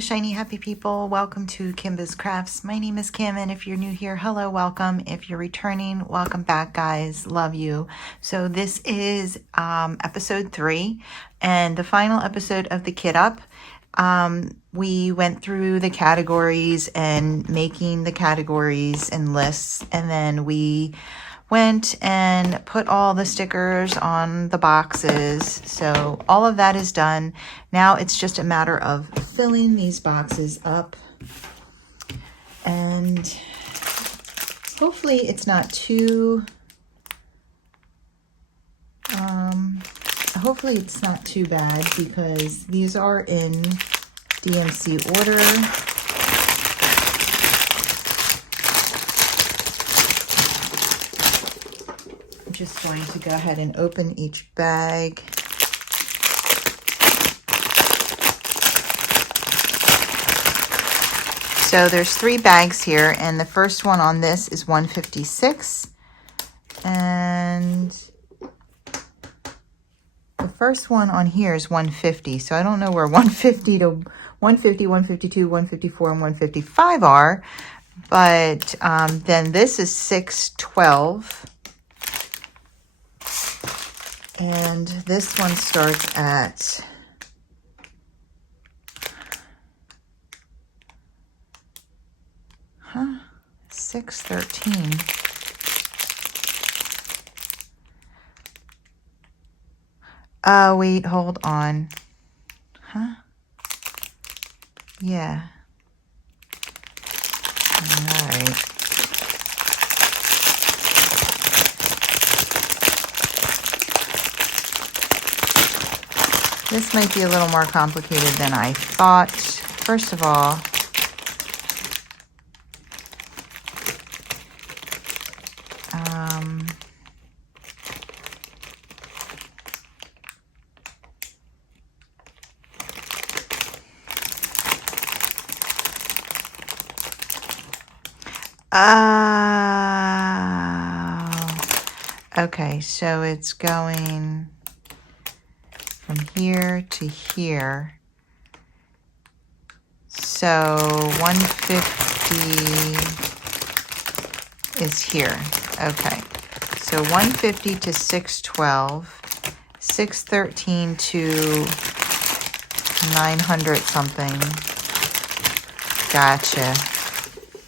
shiny happy people, welcome to Kimbaskrafts. My name is Kim, and if you're new here, hello, welcome. If you're returning, welcome back, guys. Love you. So this is episode 3 and the final episode of the Kit Up. We went through the categories and making the categories and lists, and then we went and put all the stickers on the boxes. So all of that is done. Now it's just a matter of filling these boxes up. And hopefully it's not too, bad because these are in DMC order. Just going to go ahead and open each bag. So there's 3 bags here, and the first one on this is 156, and the first one on here is 150. So I don't know where 150 to 150, 152, 154, and 155 are, but then this is 612. And this one starts at 613. Oh, wait, hold on. Yeah. All right. This might be a little more complicated than I thought. First of all, okay, so it's going from here to here. So 150 is here. Okay. So 150 to 612, 613 to 900 something. Gotcha.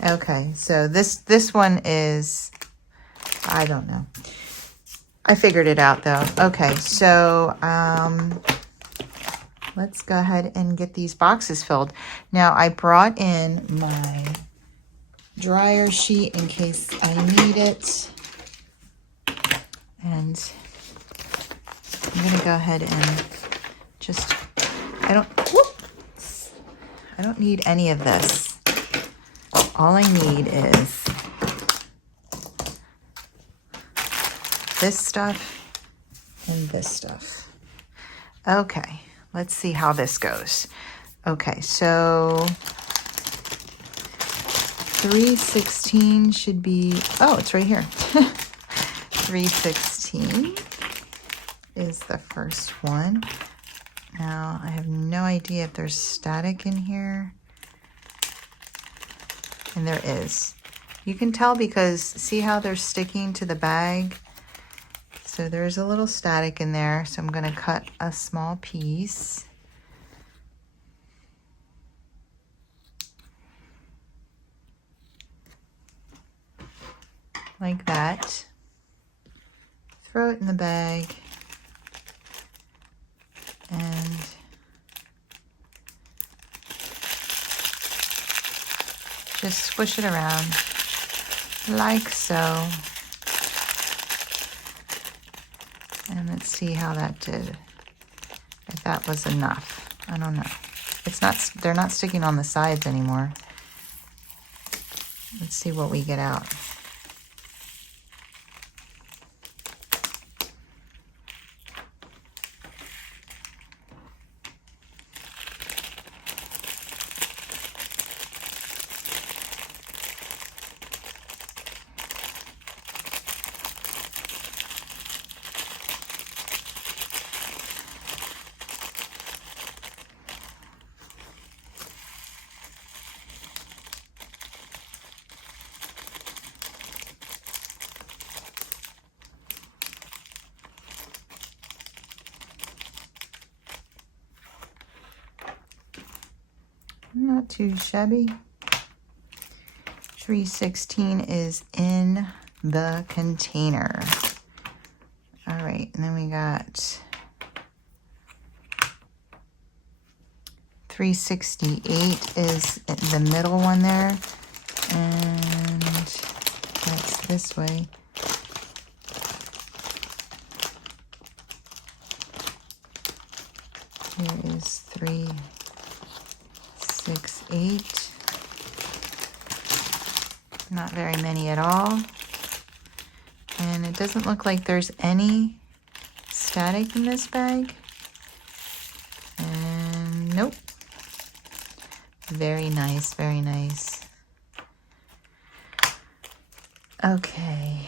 Okay. So this one is, I don't know. I figured it out though. Okay, so let's go ahead and get these boxes filled. Now I brought in my dryer sheet in case I need it. And I'm gonna go ahead and just, I don't need any of this. All I need is this stuff and this stuff. Okay, let's see how this goes. Okay, so 316 should be, oh, it's right here. 316 is the first one. Now, I have no idea if there's static in here. And there is. You can tell because see how they're sticking to the bag? So there's a little static in there, so I'm going to cut a small piece. Like that. Throw it in the bag. And just squish it around like so. And let's see how that did. If that was enough. I don't know. It's not, they're not sticking on the sides anymore. Let's see what we get out. Not too shabby. 316 is in the container. All right, and then we got 368 is the middle one there, and that's this way. Here is 368. Not very many at all. And it doesn't look like there's any static in this bag. And nope. Very nice, very nice. Okay,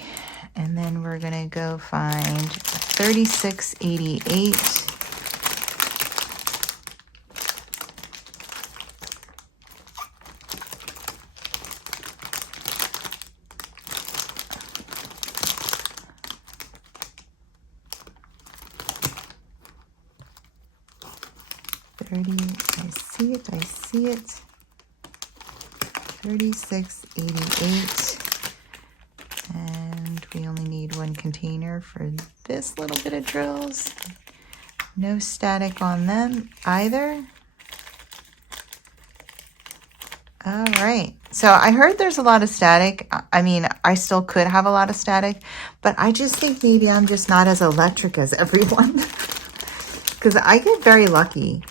and then we're gonna go find 3688. I see it. 3688. And we only need one container for this little bit of drills. No static on them either. All right. So I heard there's a lot of static. I mean, I still could have a lot of static, but I just think maybe I'm just not as electric as everyone. Because I get very lucky.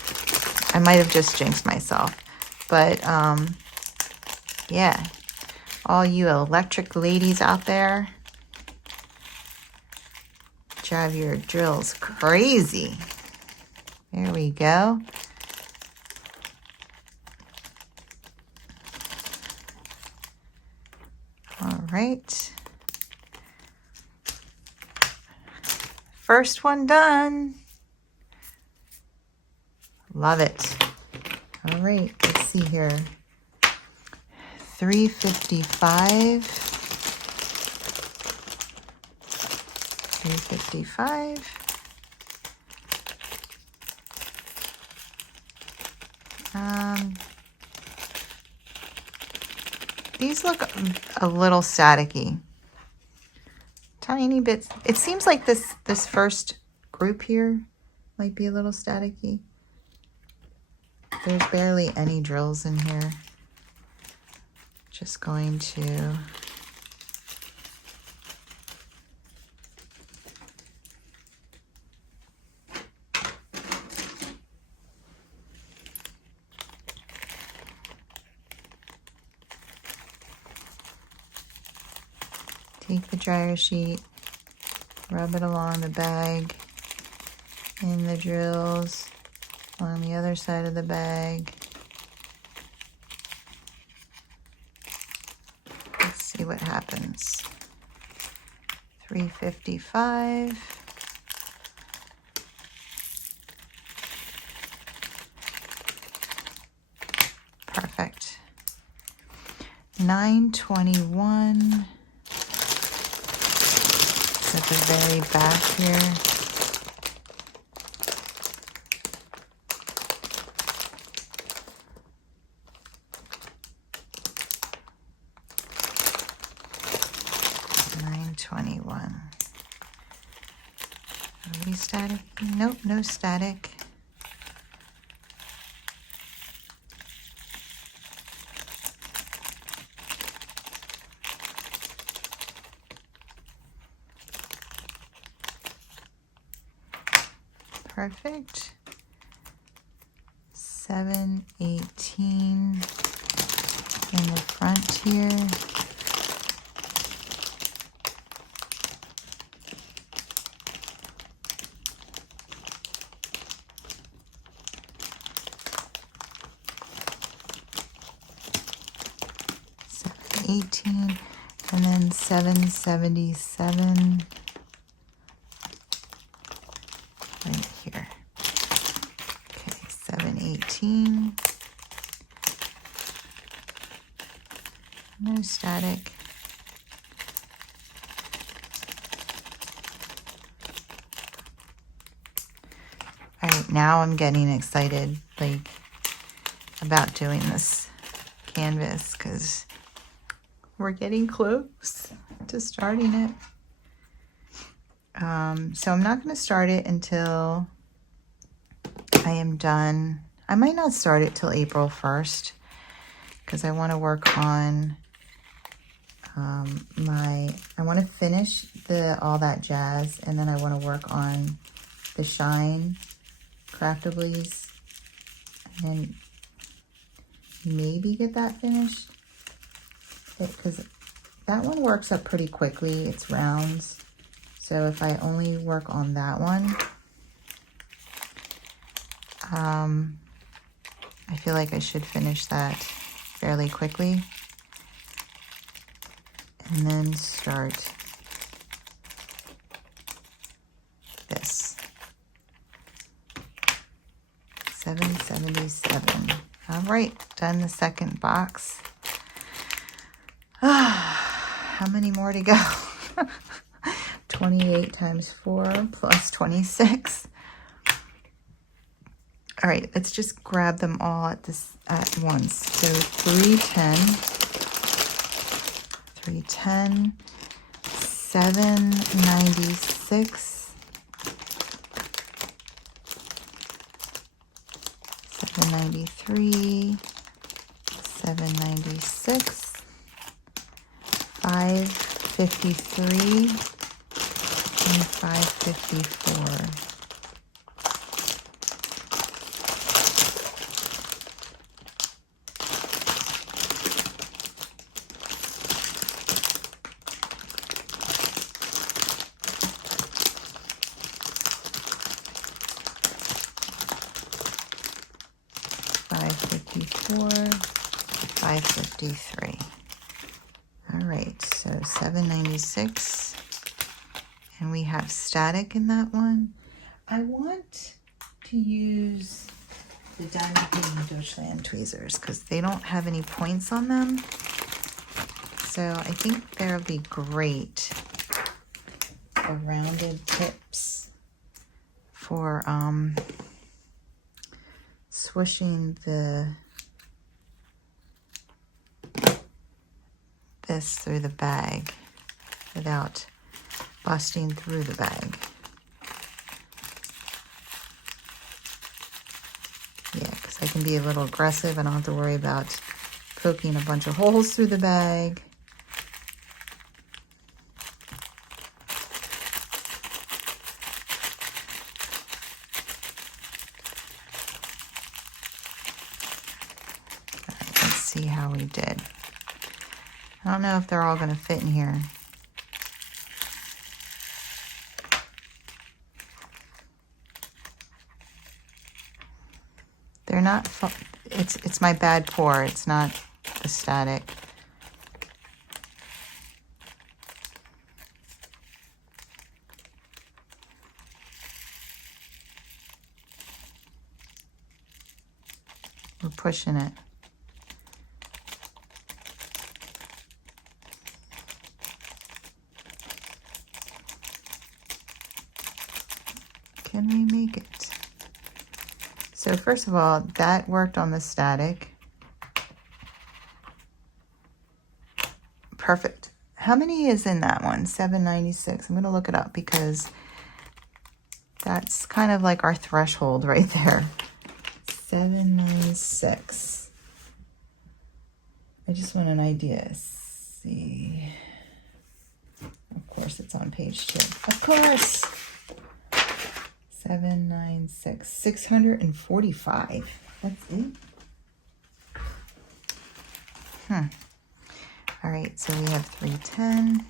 I might have just jinxed myself. But, yeah. All you electric ladies out there, drive your drills crazy. There we go. All right. First one done. Love it. All right, let's see here. 355. 355. These look a little staticky. Tiny bits. It seems like this first group here might be a little staticky. There's barely any drills in here. Just going to take the dryer sheet, rub it along the bag, in the drills, along the other side of the bag. Let's see what happens. 355. Perfect. 921. At the very back here. Are we static? Nope, no static. Perfect. 718 in the front here. $18 and then $777 right here. Okay, $718. No static. All right, now I'm getting excited. Like, about doing this canvas because we're getting close to starting it. So I'm not going to start it until I am done. I might not start it till April 1st because I want to work on I want to finish all that jazz, and then I want to work on the shine craftablies and maybe get that finished because that one works up pretty quickly. It's rounds. So if I only work on that one, I feel like I should finish that fairly quickly and then start this. 777. All right, done the second box. How many more to go? 28 times 4 plus 26. All right, let's just grab them all at once. So 310, 796, 793, 796, 553, and 554. $554, $553. All right, so 796, and we have static in that one. I want to use the Diamond Deutschland tweezers because they don't have any points on them. So I think they'll be great for rounded tips for swishing this through the bag without busting through the bag. Yeah, because I can be a little aggressive. I don't have to worry about poking a bunch of holes through the bag. All right, let's see how we did. I don't know if they're all going to fit in here. They're not, it's my bad pour. It's not the static. We're pushing it. Can we make it? So first of all, that worked on the static. Perfect. How many is in that one? 796. I'm going to look it up because that's kind of like our threshold right there. 796. I just want an idea. Let's see. Of course, it's on page 2. Of course. 796, 645. That's it. All right, so we have 310.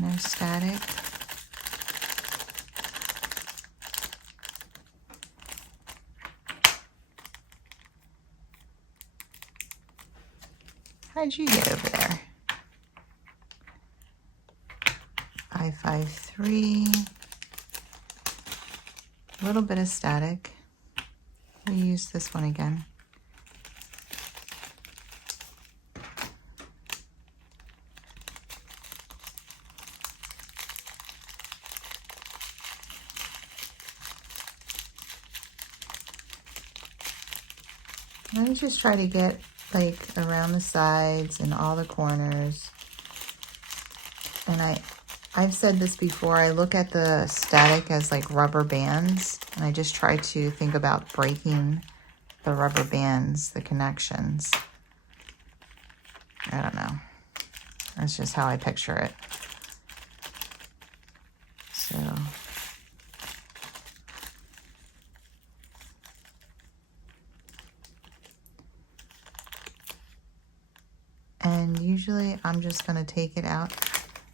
No static. How'd you get over there? 553. A little bit of static. We'll use this one again. I just try to get like around the sides and all the corners. And I've said this before, I look at the static as like rubber bands, and I just try to think about breaking the rubber bands, the connections. I don't know. That's just how I picture it. So and usually I'm just going to take it out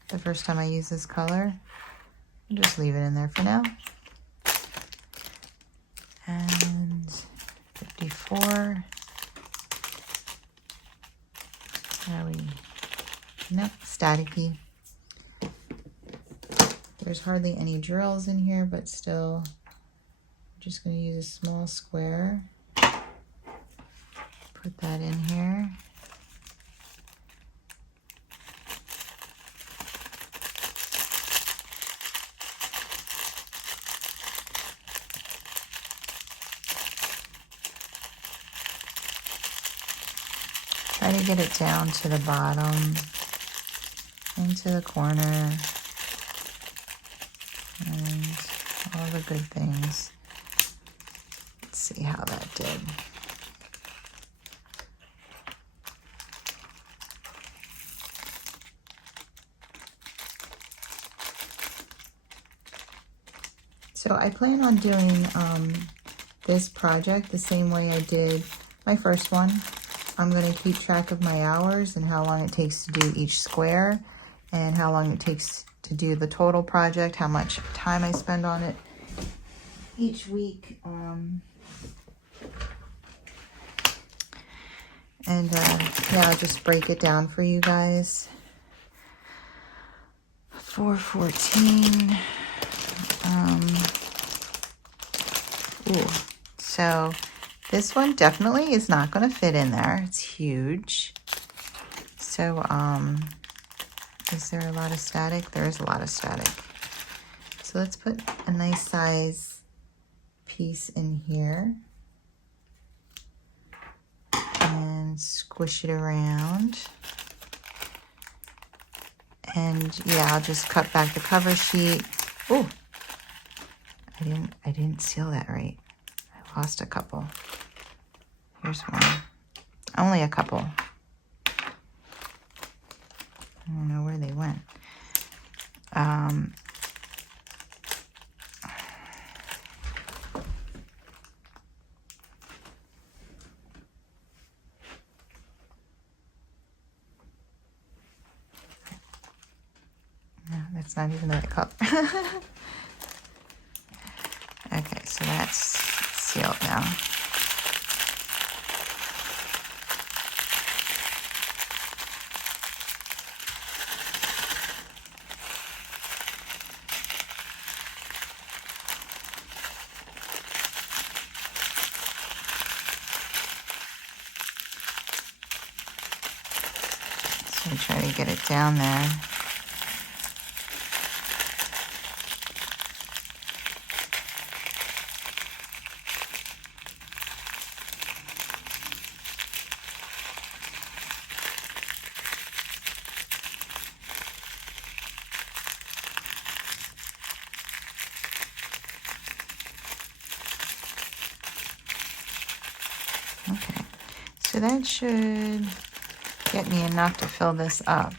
the first time I use this color. I'll just leave it in there for now. And 54. Are we? Nope, staticky. There's hardly any drills in here, but still, I'm just going to use a small square. Put that in here. Try to get it down to the bottom, into the corner, and all the good things. Let's see how that did. So I plan on doing this project the same way I did my first one. I'm going to keep track of my hours and how long it takes to do each square and how long it takes to do the total project, how much time I spend on it each week. Yeah, I'll just break it down for you guys. 414. So this one definitely is not going to fit in there. It's huge. So, is there a lot of static? There is a lot of static. So let's put a nice size piece in here and squish it around. And yeah, I'll just cut back the cover sheet. Oh, I didn't seal that right. I lost a couple. Here's one. Only a couple. I don't know where they went. No, that's not even the right color. Okay, so that's sealed now. So try to get it down there. Okay, so that should get me enough to fill this up.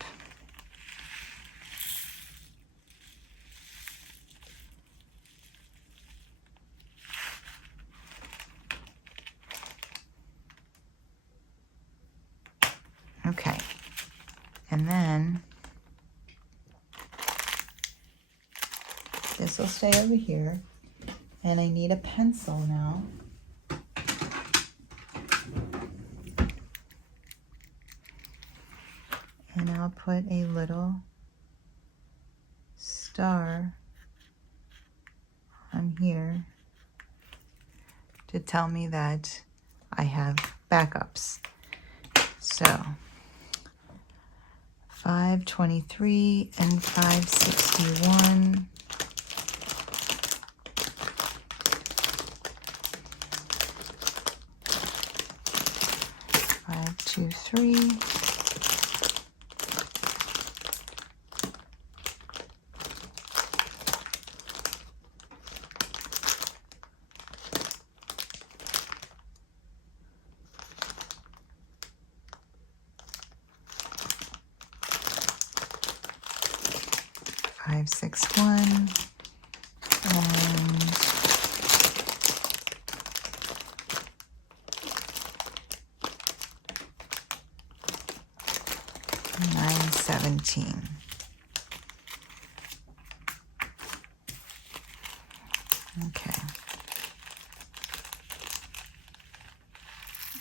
Okay, and then this will stay over here, and I need a pencil now. And I'll put a little star on here to tell me that I have backups. So 523 and 561. 5, 2, 3. Five, 6, 1, and 9, 17. Okay.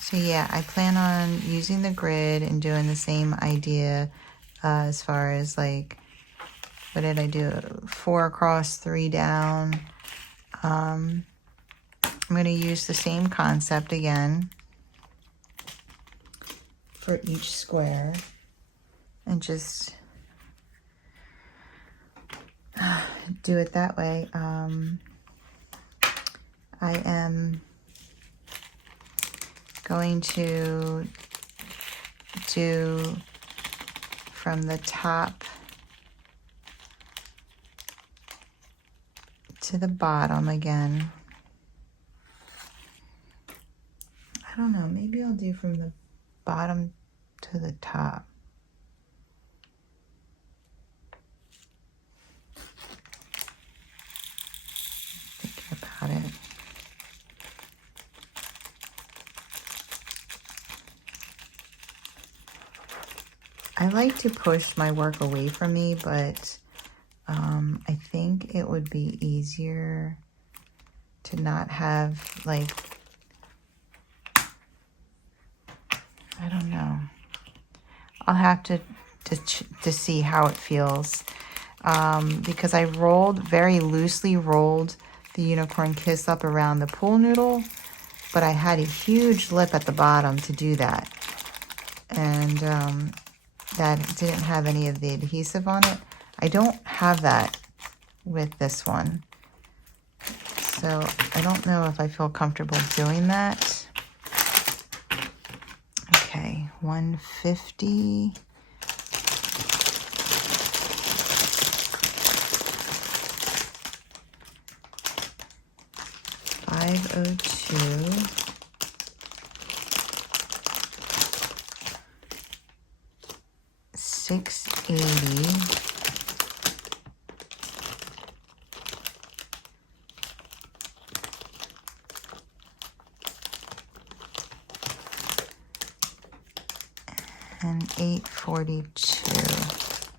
So yeah, I plan on using the grid and doing the same idea as far as like, what did I do? 4 across, 3 down. I'm going to use the same concept again for each square and just do it that way. I am going to do from the top to the bottom again. I don't know, maybe I'll do from the bottom to the top. Thinking about it. I like to push my work away from me, but I think it would be easier to not have, like, I don't know. I'll have to see how it feels, because I very loosely rolled the unicorn kiss up around the pool noodle, but I had a huge lip at the bottom to do that, and that didn't have any of the adhesive on it. I don't have that with this one, so I don't know if I feel comfortable doing that. Okay, 150. $502. $680. And $842.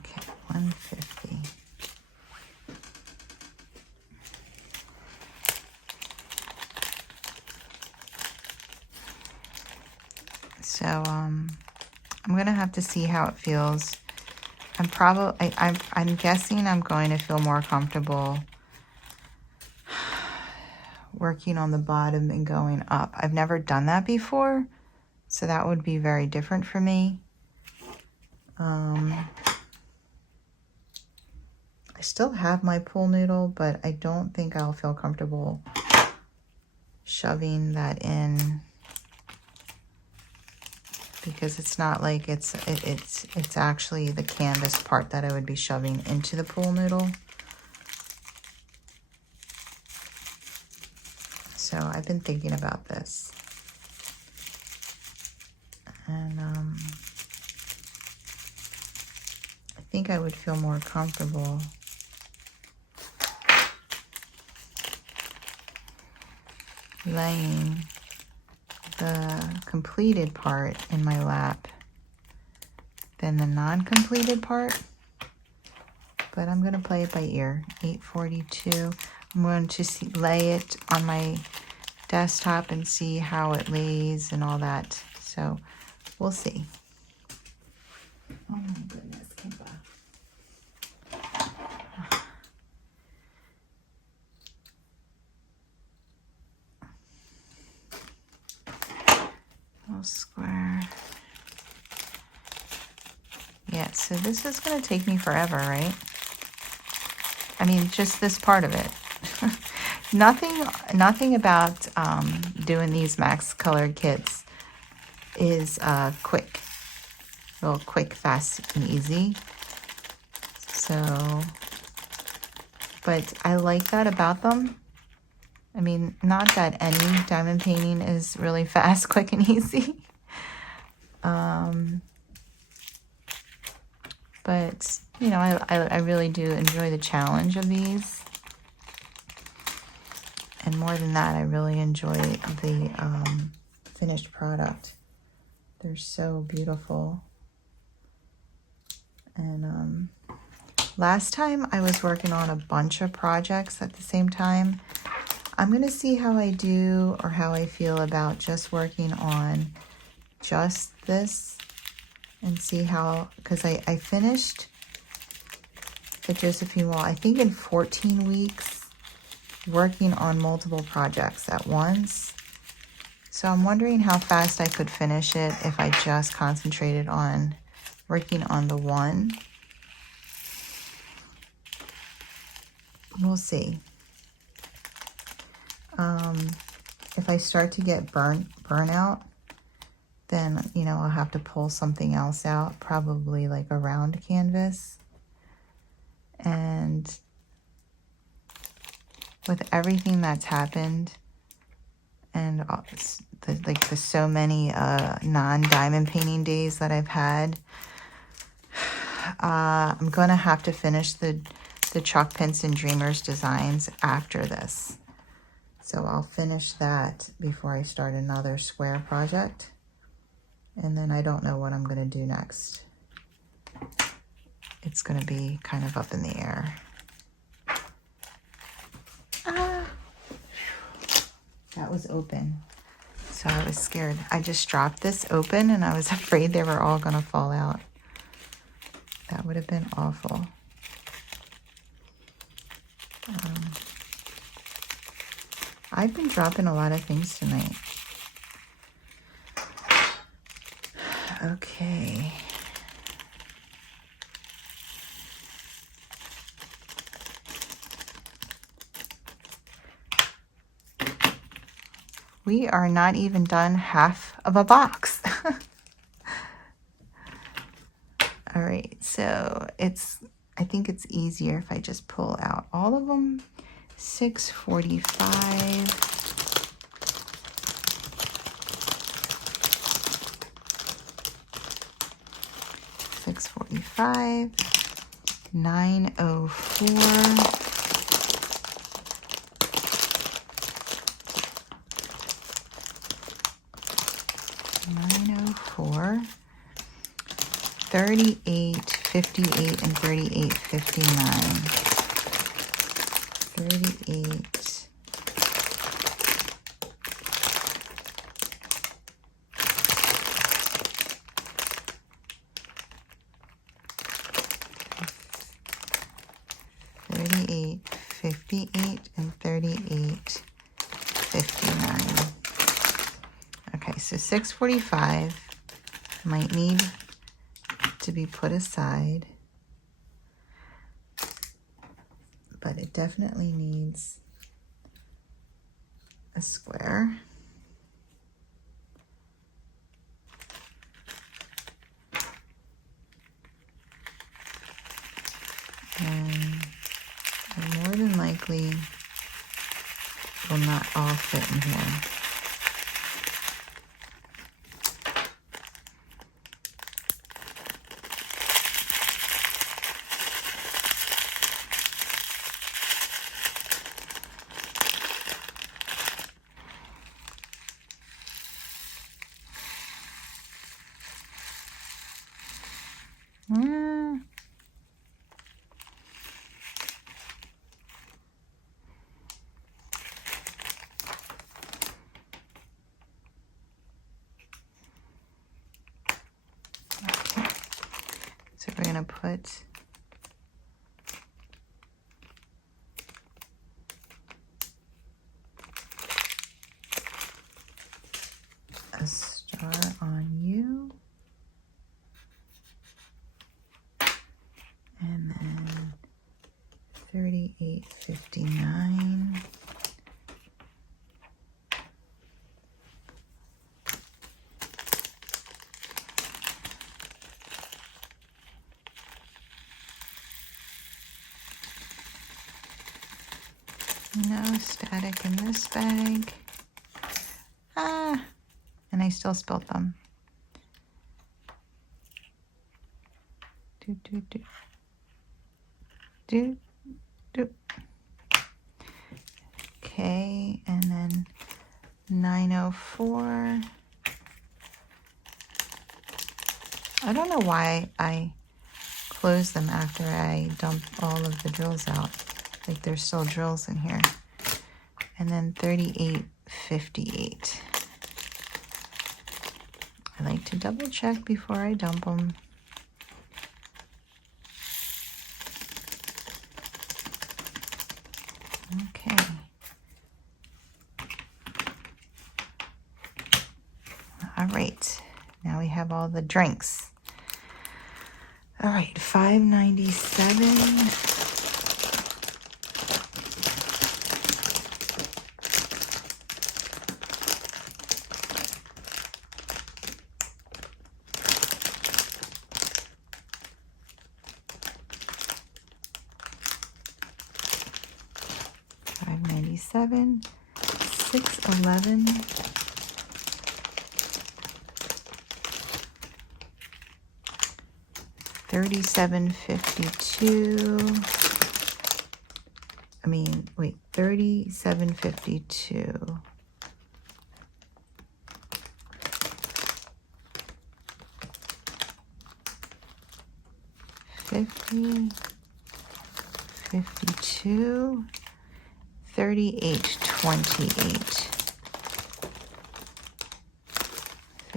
Okay, 150. So I'm gonna have to see how it feels. I'm guessing I'm going to feel more comfortable working on the bottom and going up. I've never done that before, so that would be very different for me. I still have my pool noodle, but I don't think I'll feel comfortable shoving that in, because it's not like it's actually the canvas part that I would be shoving into the pool noodle. So I've been thinking about this, and I think I would feel more comfortable laying the completed part in my lap than the non-completed part, but I'm going to play it by ear. 842. I'm going to lay it on my desktop and see how it lays and all that. So we'll see. Oh my goodness, Kimba. Little square. Yeah, so this is going to take me forever, right? I mean, just this part of it. Nothing about doing these max colored kits is quick. Real quick, fast, and easy. So, but I like that about them. I mean, not that any diamond painting is really fast, quick, and easy. But, you know, I really do enjoy the challenge of these. And more than that, I really enjoy the finished product. They're so beautiful. And last time I was working on a bunch of projects at the same time. I'm going to see how I do or how I feel about just working on just this and see how, because I finished the Josephine wall, I think in 14 weeks, working on multiple projects at once. So I'm wondering how fast I could finish it if I just concentrated on working on the one. We'll see. If I start to get burnout, then, you know, I'll have to pull something else out, probably like a round canvas. And with everything that's happened and the so many non-diamond painting days that I've had, I'm going to have to finish the Chalk Pins and Dreamers designs after this. So I'll finish that before I start another square project. And then I don't know what I'm going to do next. It's going to be kind of up in the air. That was open. So I was scared. I just dropped this open and I was afraid they were all going to fall out. That would have been awful. I've been dropping a lot of things tonight. Okay. We are not even done half of a box. All right, so I think it's easier if I just pull out all of them. 645. 645. 904. 904. 38, 58, and 38, 59. 38. 38, 58, and 38, 59. Okay, so 645 might need to be put aside, but it definitely needs a square. And more than likely will not all fit in here. So we're going to put a star on you, and then 38. 38.59. No static in this bag. And I still spilled them. Do, do, do. Do, do. Okay, and then 904. I don't know why I close them after I dump all of the drills out. Like there's still drills in here. And then 38.58. I like to double check before I dump them. Okay. All right. Now we have all the drinks. All right, $5.97. $5.97. $6.11. $37.52. I mean, wait, $37.52. $50.52. $38.28.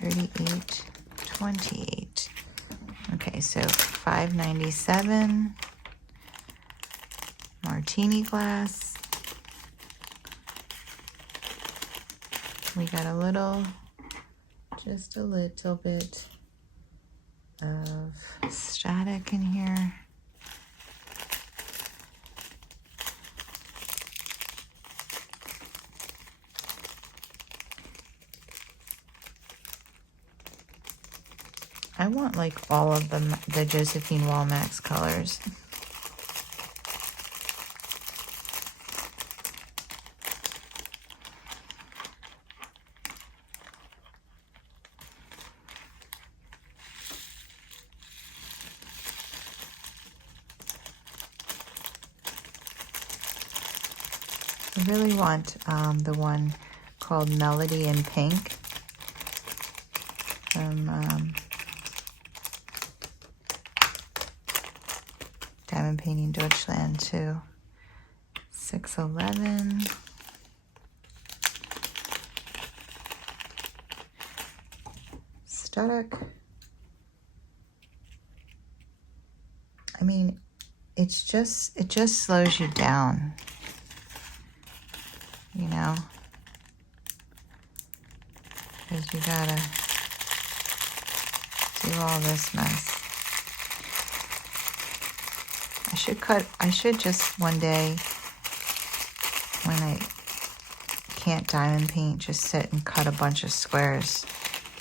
$38.28. Okay, so $5.97. Martini glass. We got a little, just a little bit of static in here. I want like all of them, the Josephine Walmax colors. I really want the one called Melody in Pink from Diamond Painting Deutschland too. $6.11. Static. I mean, it just slows you down, you know, because you gotta do all this mess. I should just one day, when I can't diamond paint, just sit and cut a bunch of squares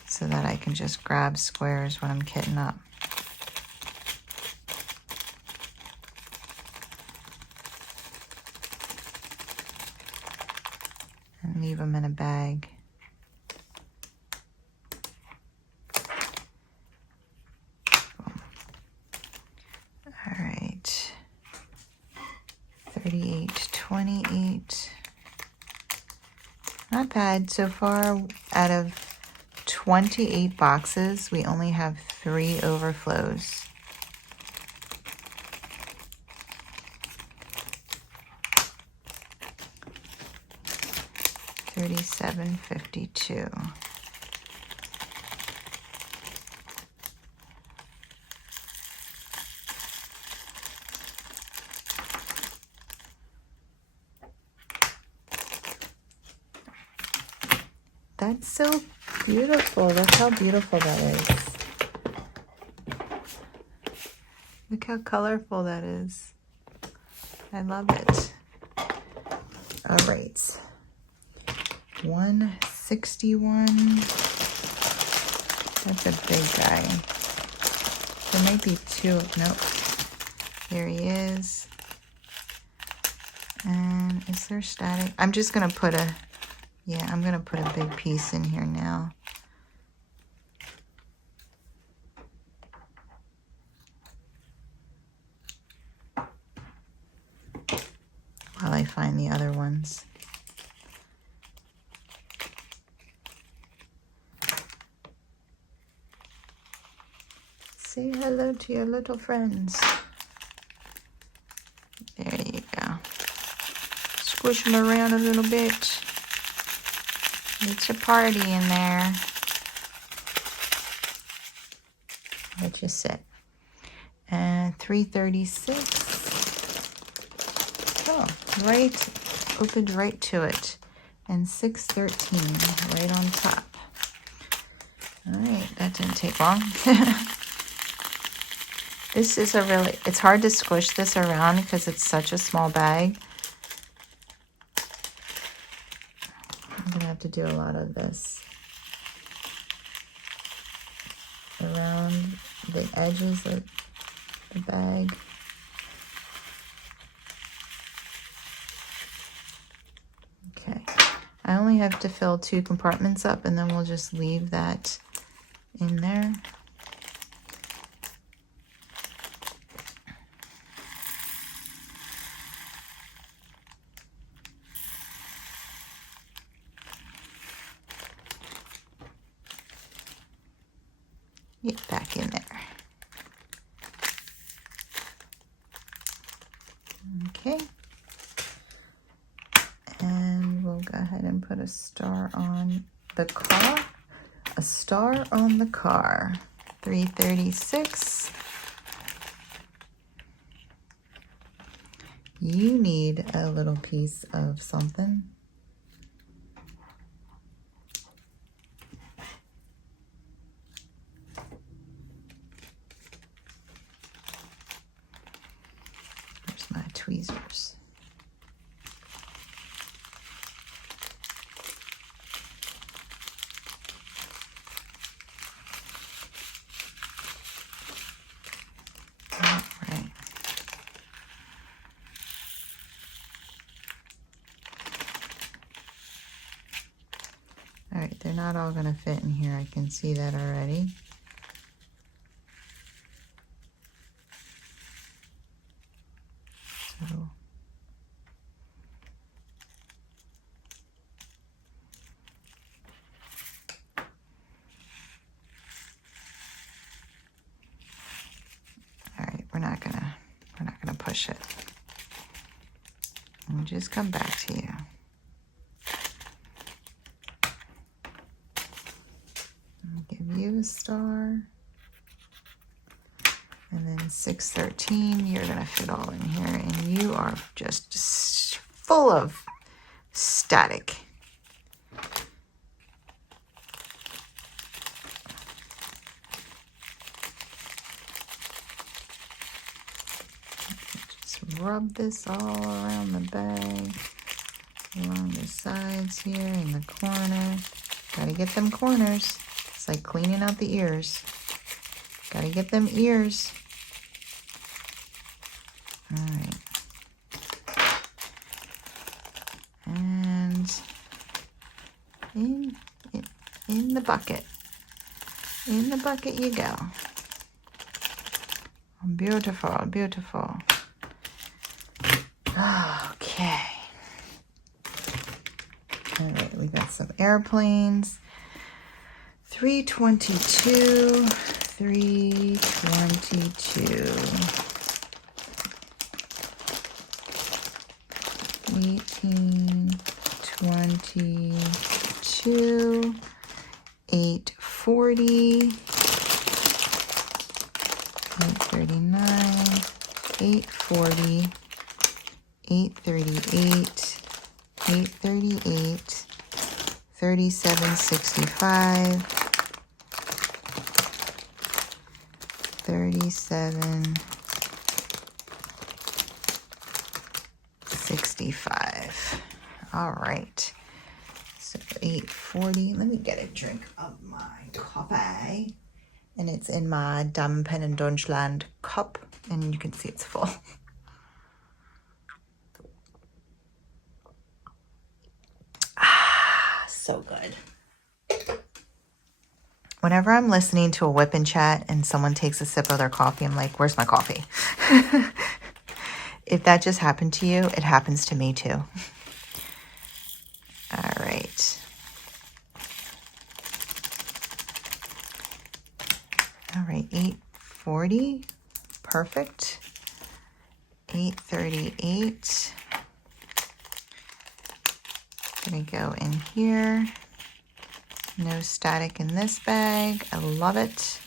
so that I can just grab squares when I'm kitting up. And leave them in a bag. All right. 38.28. Not bad. So far, out of 28 boxes, we only have 3 overflows. $37.52. That's so beautiful. Look how beautiful that is. Look how colorful that is. I love it. All right. 161. That's a big guy. There might be two. Nope. There he is. And is there static? I'm just going to put a, yeah, I'm going to put a big piece in here now. While I find the other ones. Say hello to your little friends. There you go. Squish them around a little bit. It's a party in there. Let you sit. And 336. Oh, right, opened right to it. And 613, right on top. All right, that didn't take long. This is a really, it's hard to squish this around because it's such a small bag. I'm gonna have to do a lot of this around the edges of the bag. Okay, I only have to fill 2 compartments up and then we'll just leave that in there. Get back in there. Okay. And we'll go ahead and put a star on the car. A star on the car. 336. You need a little piece of something. Where's my tweezers? All right, they're not all gonna fit in here. I can see that already. So, all right, we're not gonna push it. We'll just come back to you. Give you a star. And then 613, you're gonna fit all in here, and you are just full of static. Just rub this all around the bag, along the sides here, in the corner. Gotta get them corners. It's like cleaning out the ears. Gotta get them ears. All right. And in the bucket. In the bucket you go. Beautiful, beautiful. Okay. All right, we got some airplanes. 322, 322. 1822, 840, 839, 840, 838, 838, 3765, 37, 65. All right. So 840. Let me get a drink of my coffee. And it's in my Dampen in Deutschland cup. And you can see it's full. Ah, so good. Whenever I'm listening to a whip and chat and someone takes a sip of their coffee, I'm like, where's my coffee? If that just happened to you, it happens to me too. All right. All right, 840, perfect. 838. Gonna go in here. No static in this bag. I love it.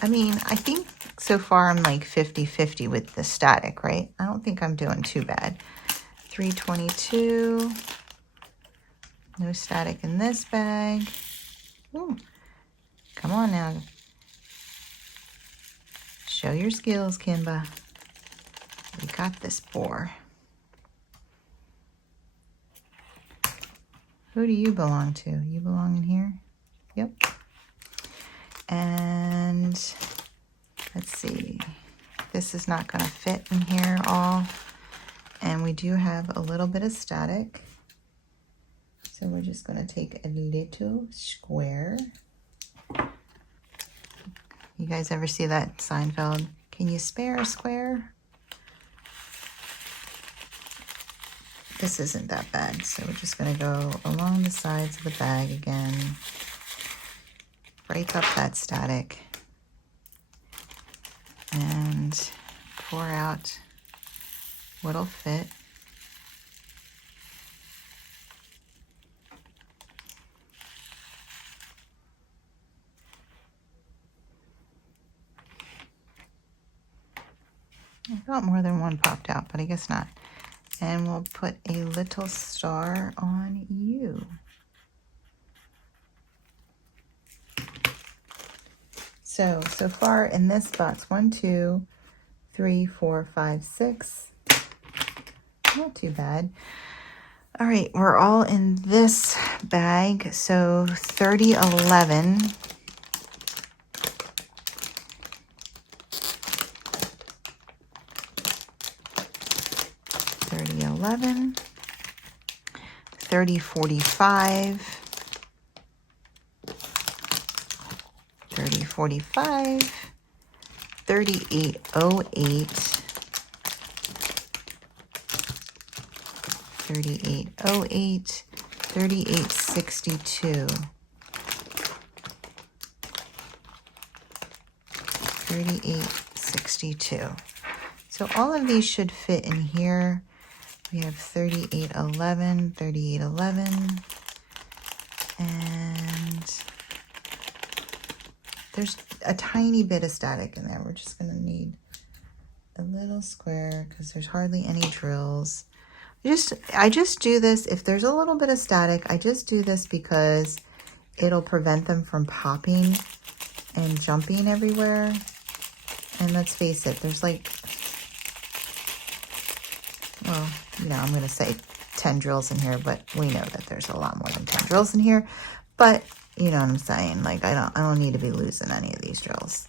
I mean, I think so far I'm like 50-50 with the static, right? I don't think I'm doing too bad. 322. No static in this bag. Ooh. Come on now. Show your skills, Kimba. We got this boar. Who do you belong to? You belong in here? Yep. And let's see. This is not going to fit in here all. And we do have a little bit of static. So we're just going to take a little square. You guys ever see that Seinfeld? Can you spare a square? This isn't that bad, so we're just going to go along the sides of the bag again. Break up that static. And pour out what'll fit. I thought more than one popped out, but I guess not. And we'll put a little star on you. So far in this box, 1, 2, 3, 4, 5, 6. Not too bad. All right, we're all in this bag. So 3011. 3011, 3045, 3045, 3808, 3808, 3862, 3862. So all of these should fit in here. We have 3811, 3811, and there's a tiny bit of static in there. We're just going to need a little square because there's hardly any drills. I just do this, if there's a little bit of static, I just do this because it'll prevent them from popping and jumping everywhere. And let's face it, there's like, well, you know, I'm going to say 10 drills in here, but we know that there's a lot more than 10 drills in here. But you know what I'm saying? Like, I don't need to be losing any of these drills.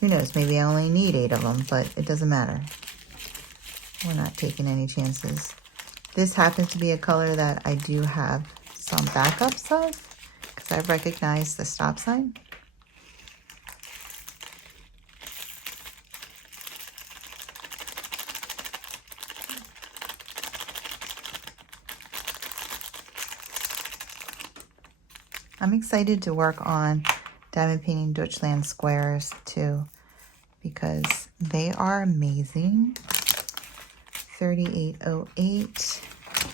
Who knows? Maybe I only need 8 of them, but it doesn't matter. We're not taking any chances. This happens to be a color that I do have some backups of because I've recognized the stop sign. I'm excited to work on Diamond Painting Deutschland squares too because they are amazing. 3808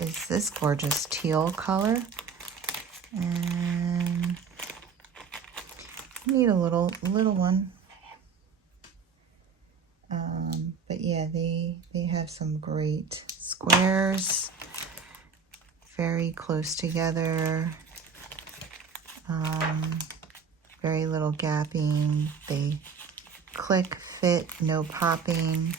is this gorgeous teal color. And I need a little one. But yeah, they have some great squares. Very close together. Very little gapping. They click, fit, no popping.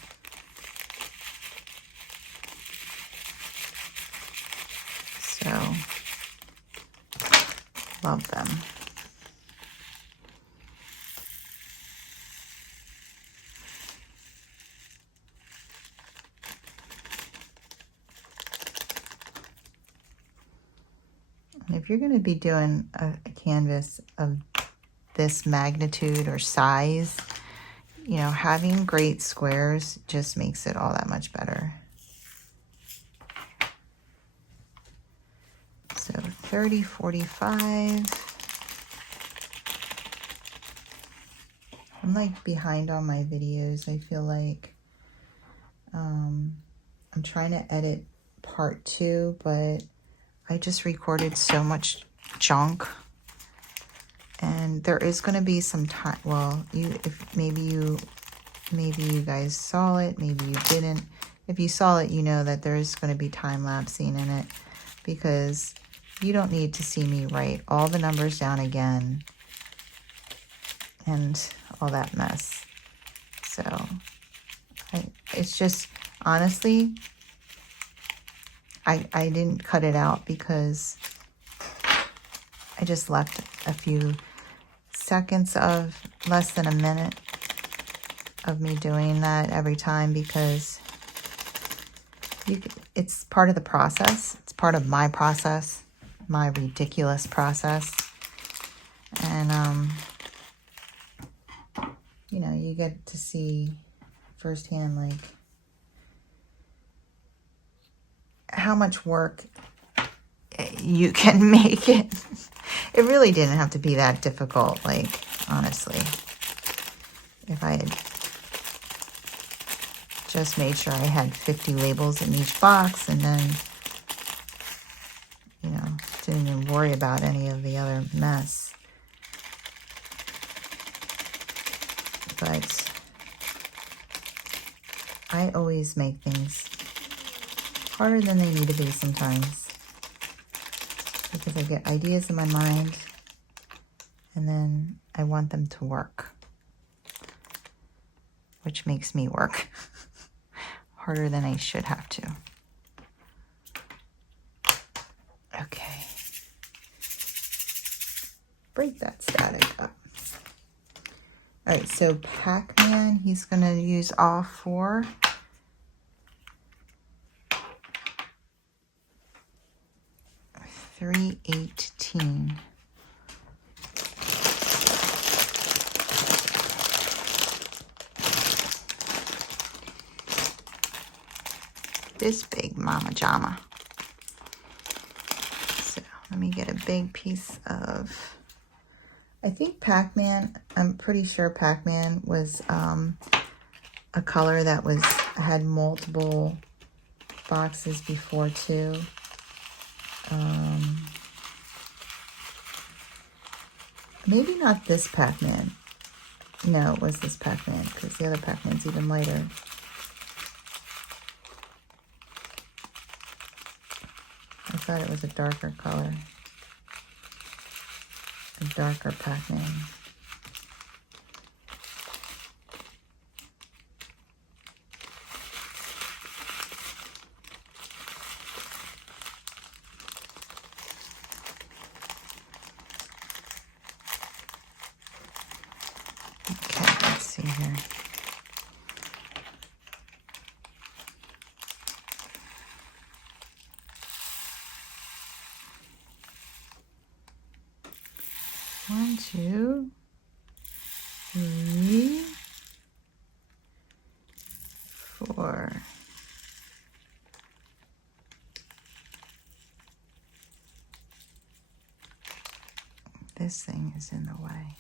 Love them. And if you're going to be doing a canvas of this magnitude or size, you know, having great squares just makes it all that much better. So 30, 45. I'm like behind on my videos. I feel like I'm trying to edit part 2, but I just recorded so much junk. And there is going to be some time. Well, maybe you guys saw it, maybe you didn't. If you saw it, you know that there is going to be time lapsing in it, because you don't need to see me write all the numbers down again and all that mess. So it's just, honestly, I didn't cut it out because I just left a few seconds of less than a minute of me doing that every time, because it's part of the process. It's part of my process, my ridiculous process. And, you know, you get to see firsthand, like, how much work you can make it. It really didn't have to be that difficult, like, honestly. If I had just made sure I had 50 labels in each box, and then, you know, didn't even worry about any of the other mess. But I always make things harder than they need to be sometimes, because I get ideas in my mind and then I want them to work, which makes me work harder than I should have to. Okay. Break that static up. All right, so Pac-Man, he's going to use all 4. $3.18. This big mama jama. So let me get a big piece of, I think Pac-Man, I'm pretty sure Pac-Man was a color that had multiple boxes before too. Maybe not this Pac-Man. No, it was this Pac-Man, because the other Pac-Man's even lighter. I thought it was a darker color. A darker Pac-Man. Okay, let's see here. One, 2, 3, 4. This thing is in the way.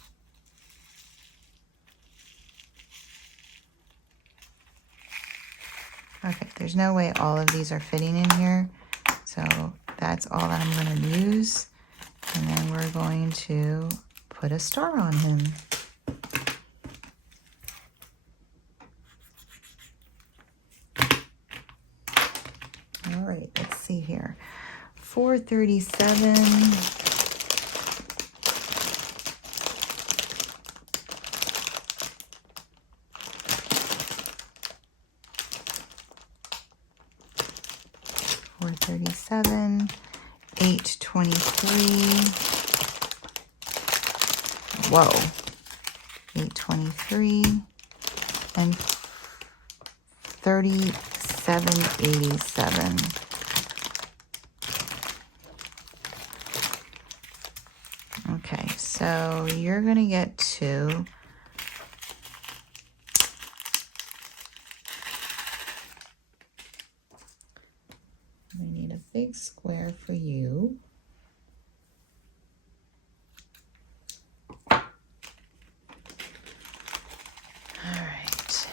Okay, there's no way all of these are fitting in here, so that's all that I'm going to use. And then we're going to put a star on him. All right, let's see here. 437. $437, $823, whoa, 823 and 3787. Okay, so you're gonna get 2. I need a big square for you. All right.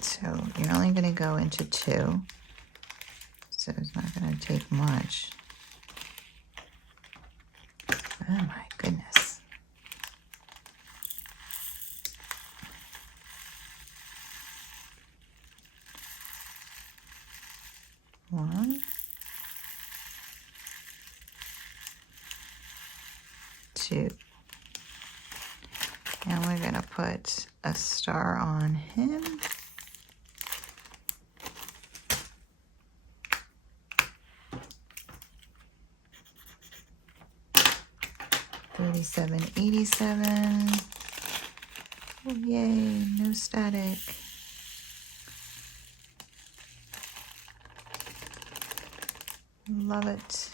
So you're only going to go into 2, so it's not going to take much. Oh my goodness. One, 2. And we're going to put a star on him. $37.87. Oh, yay, no static. Love it.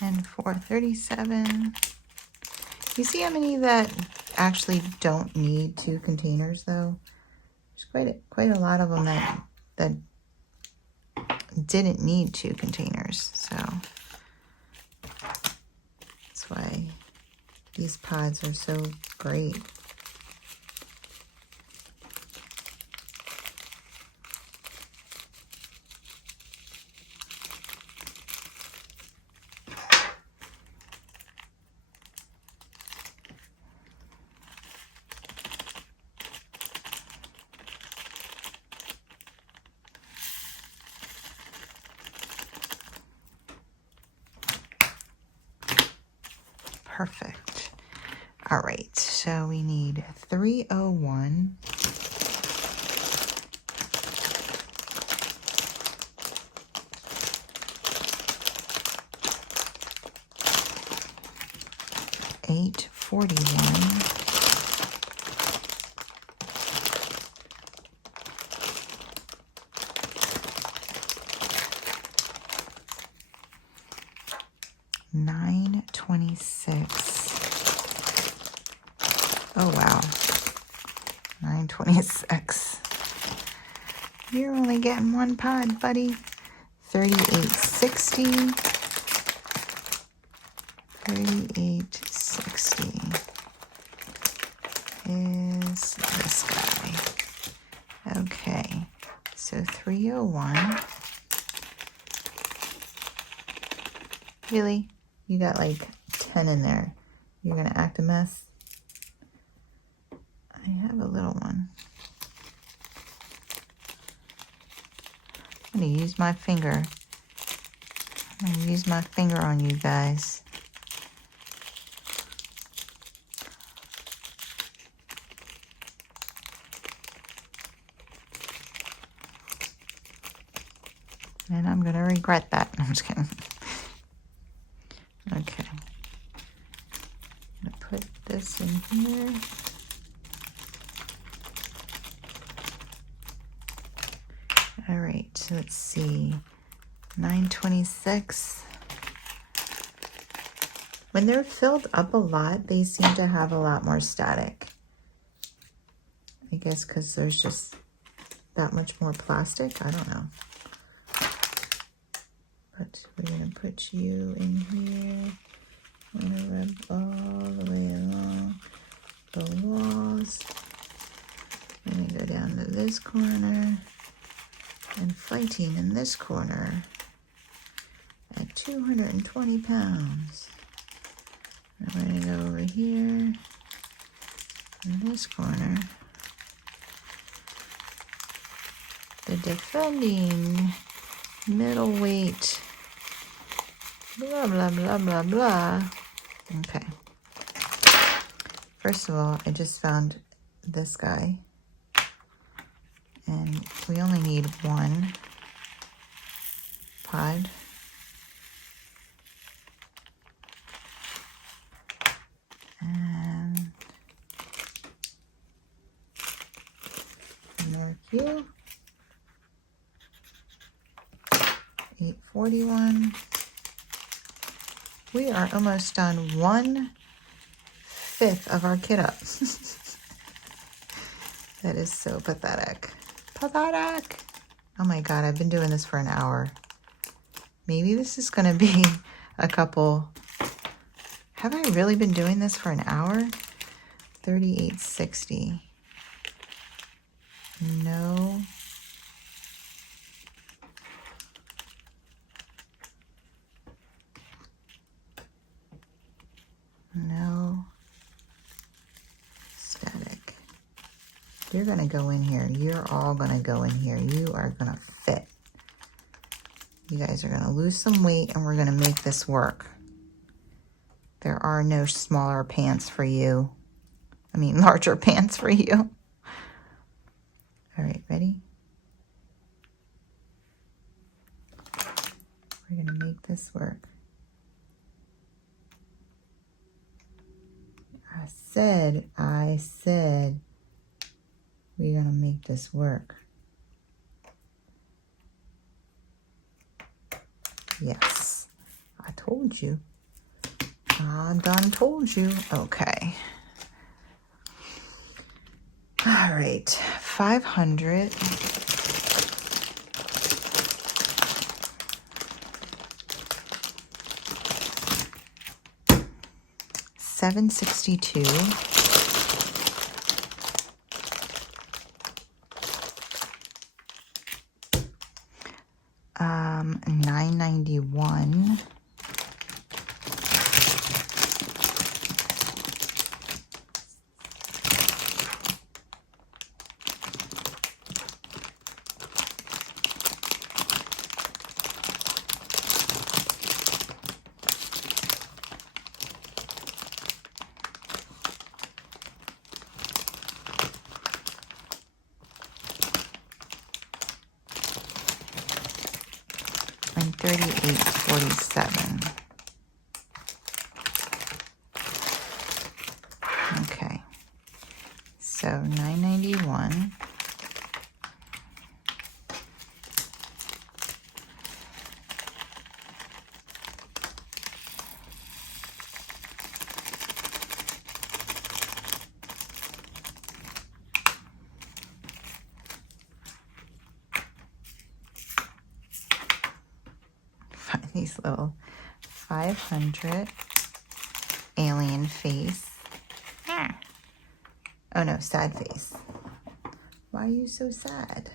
And 437. You see how many that actually don't need 2 containers though? There's quite a lot of them that didn't need 2 containers, so that's why these pods are so great. Perfect. All right, so we need 301. $841. $926. Oh wow, $926. You're only getting 1 pod, buddy. $38.60. $38.60 is this guy. Okay, so 301. Really? You got like 10 in there. You're gonna act a mess? I have a little one. I'm gonna use my finger. I'm gonna use my finger on you guys. And I'm gonna regret that. I'm just kidding. Okay. I'm gonna put this in here. All right, so let's see. 926. When they're filled up a lot, they seem to have a lot more static. I guess because there's just that much more plastic. I don't know. But we're going to put you in here. I'm going to rub all the way along the walls. I'm going to go down to this corner. inflating in this corner at 220 pounds. I'm going to go over here in this corner. The defending middleweight, blah, blah, blah, blah, blah. Okay. First of all, I just found this guy. And we only need one pod. And mark you. 841. We are almost done 1/5 of our kit up. That is so pathetic. Pathetic. Oh my God, I've been doing this for an hour. Maybe this is gonna be a couple. Have I really been doing this for an hour? 38.60. No. No. Static. You're going to go in here. You're all going to go in here. You are going to fit. You guys are going to lose some weight and we're going to make this work. There are no smaller pants for you. I mean, larger pants for you. All right, ready? We're going to make this work. I said, we're going to make this work. Yes, I told you. I done told you. Okay. All right, 500. $762. $991. And $38.47. Okay, so $991. These little 500 alien face. Oh no, sad face. Why are you so sad?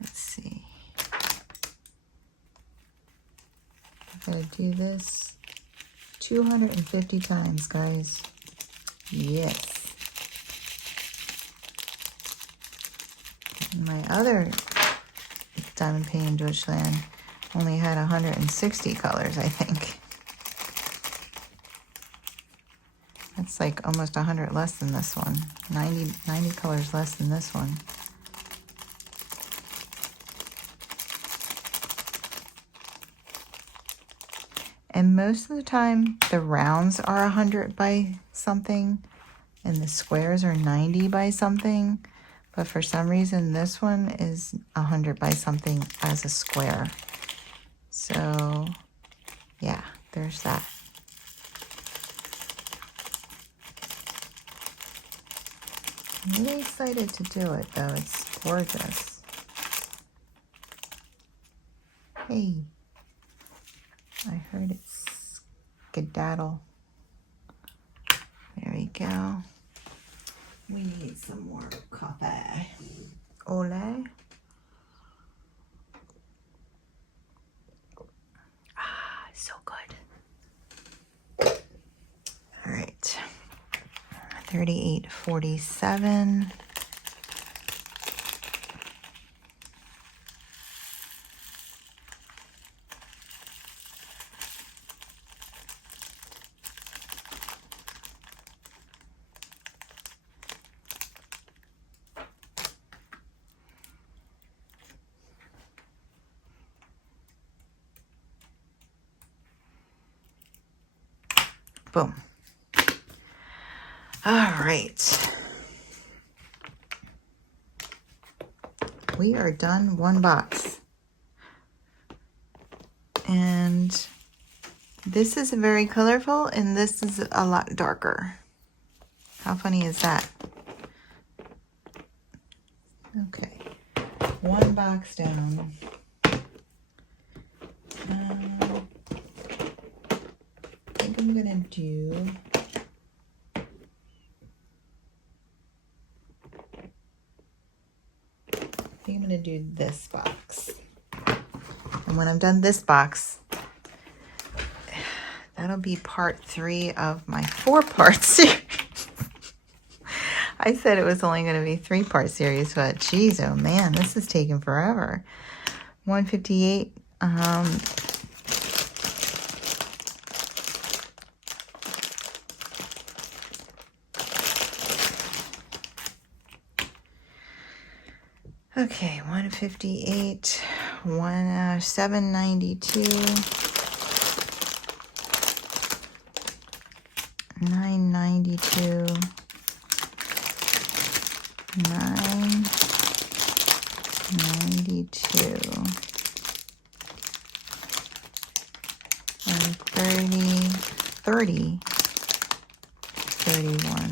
Let's see. I gotta do this 250 times, guys. Yes. My other diamond painting Deutschland only had 160 colors, I think. That's like almost 100 less than this one. 90 colors less than this one. And most of the time, the rounds are 100 by something, and the squares are 90 by something. But for some reason, this one is 100 by something as a square. So, yeah, there's that. I'm really excited to do it, though. It's gorgeous. Hey, I heard it's skedaddle. There we go. We need some more coffee. Ole. Ah, so good. All right. 38.47. Boom. All right. We are done one box. And this is very colorful and this is a lot darker. How funny is that? Okay. One box down. I think I'm gonna do this box. And when I'm done this box, that'll be part 3 of my 4-part series. I said it was only going to be 3-part series, but geez, oh man, this is taking forever. 158. Okay, 158, 792, 992, 992, 30, 31.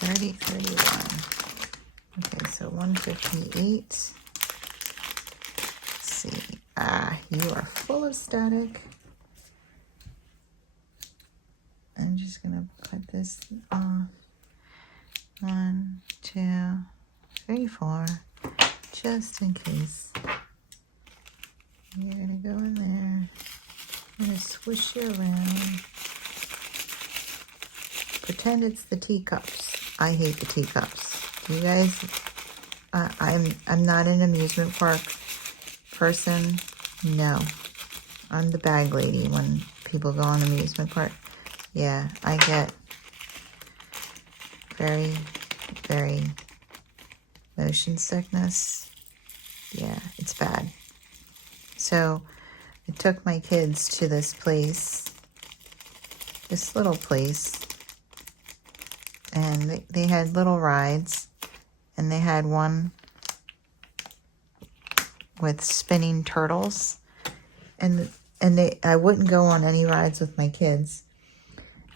31. Okay, so 158. Let's see. You are full of static. I'm just gonna cut this off. 1, 2, 3, 4. Just in case. You're gonna go in there. I'm gonna swish you around. Pretend it's the teacups. I hate the teacups. Do you guys? I'm not an amusement park person. No, I'm the bag lady when people go on amusement park. Yeah, I get very, very motion sickness. Yeah, it's bad. So I took my kids to this place, this little place. And they had little rides, and they had one with spinning turtles, and I wouldn't go on any rides with my kids,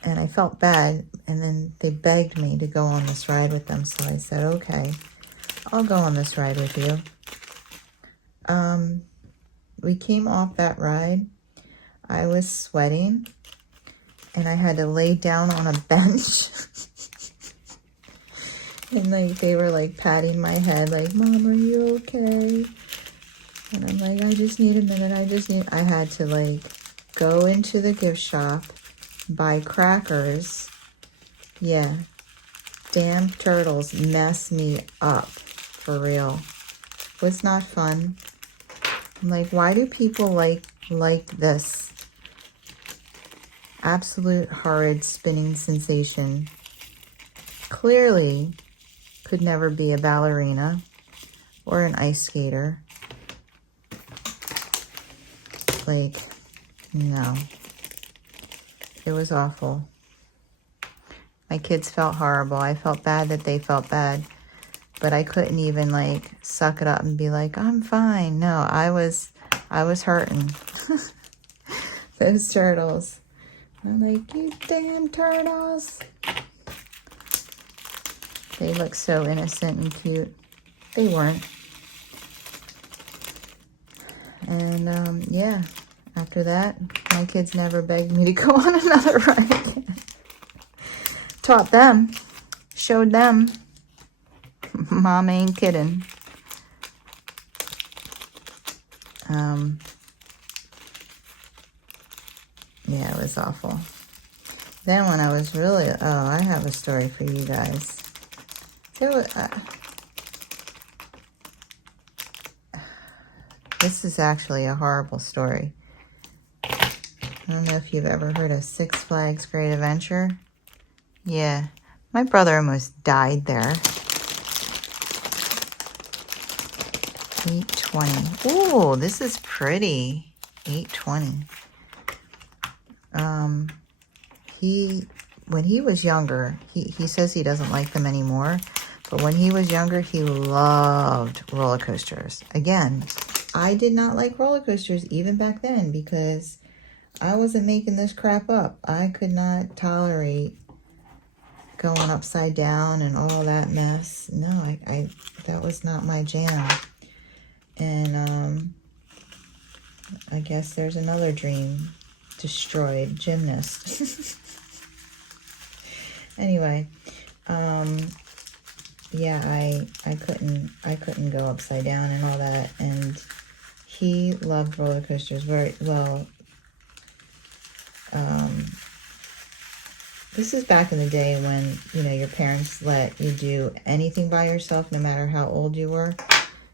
and I felt bad, and then they begged me to go on this ride with them, so I said, okay, I'll go on this ride with you. We came off that ride. I was sweating, and I had to lay down on a bench. And like they were like patting my head like, Mom, are you okay? And I'm like, I just need a minute. I had to like go into the gift shop, buy crackers. Yeah. Damn turtles mess me up. For real. It was not fun. I'm like, why do people like this? Absolute horrid spinning sensation. Clearly could never be a ballerina or an ice skater. Like, no. It was awful. My kids felt horrible. I felt bad that they felt bad. But I couldn't even like suck it up and be like, I'm fine. No, I was hurting. Those turtles. I'm like, you damn turtles. They look so innocent and cute. They weren't. And yeah, after that, my kids never begged me to go on another ride again. Taught them, showed them, Mom ain't kidding. Yeah, it was awful. Then when I was really, oh, I have a story for you guys. There was, this is actually a horrible story. I don't know if you've ever heard of Six Flags Great Adventure. Yeah, my brother almost died there. 820. Ooh, this is pretty. 820. When he was younger, he says he doesn't like them anymore, but when he was younger, he loved roller coasters. Again, I did not like roller coasters even back then because I wasn't making this crap up. I could not tolerate going upside down and all that mess. No, I that was not my jam. And I guess there's another dream destroyed, gymnast. Anyway, yeah, I couldn't go upside down and all that, and he loved roller coasters very well. This is back in the day when, you know, your parents let you do anything by yourself, no matter how old you were.